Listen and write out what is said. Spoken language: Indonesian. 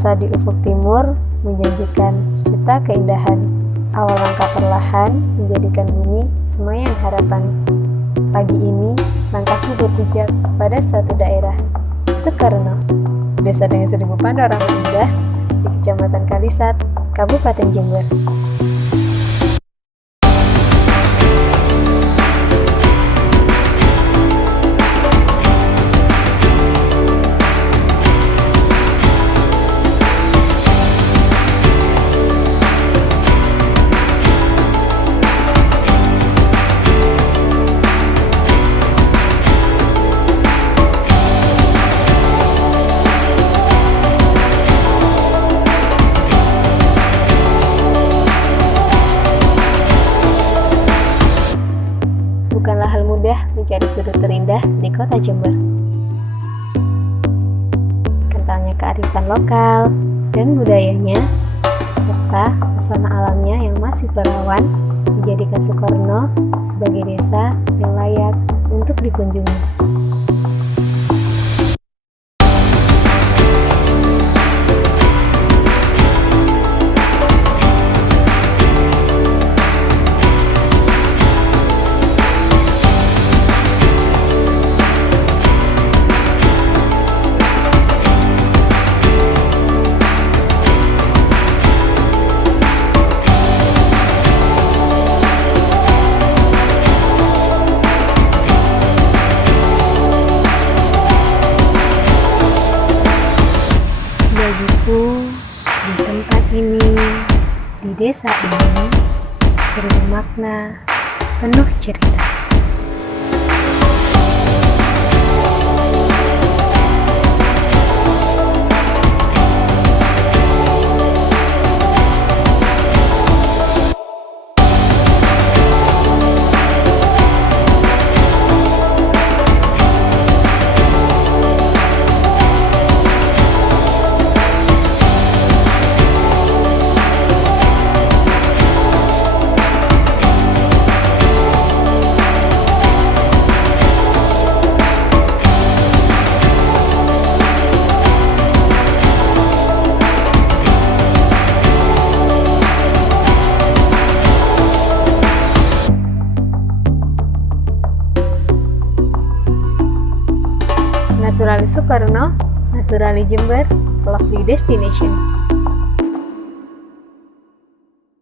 Terasa di ufuk timur, menjanjikan sejuta keindahan. Awal langkah perlahan, menjadikan bumi semaian harapan. Pagi ini, langkahku berpijak pada suatu daerah, Sukarno, desa dengan 1000 panorama indah di Kecamatan Kalisat, Kabupaten Jember. Bukanlah hal mudah mencari sudut terindah di kota Jember. Kentalnya kearifan lokal dan budayanya, serta pesona alamnya yang masih perawan, menjadikan Sukarno sebagai desa yang layak untuk dikunjungi. Bagiku, di tempat ini, di desa ini, 1000 makna, penuh cerita. Naturali Sukarno, Naturali Jember, Lovely Destination.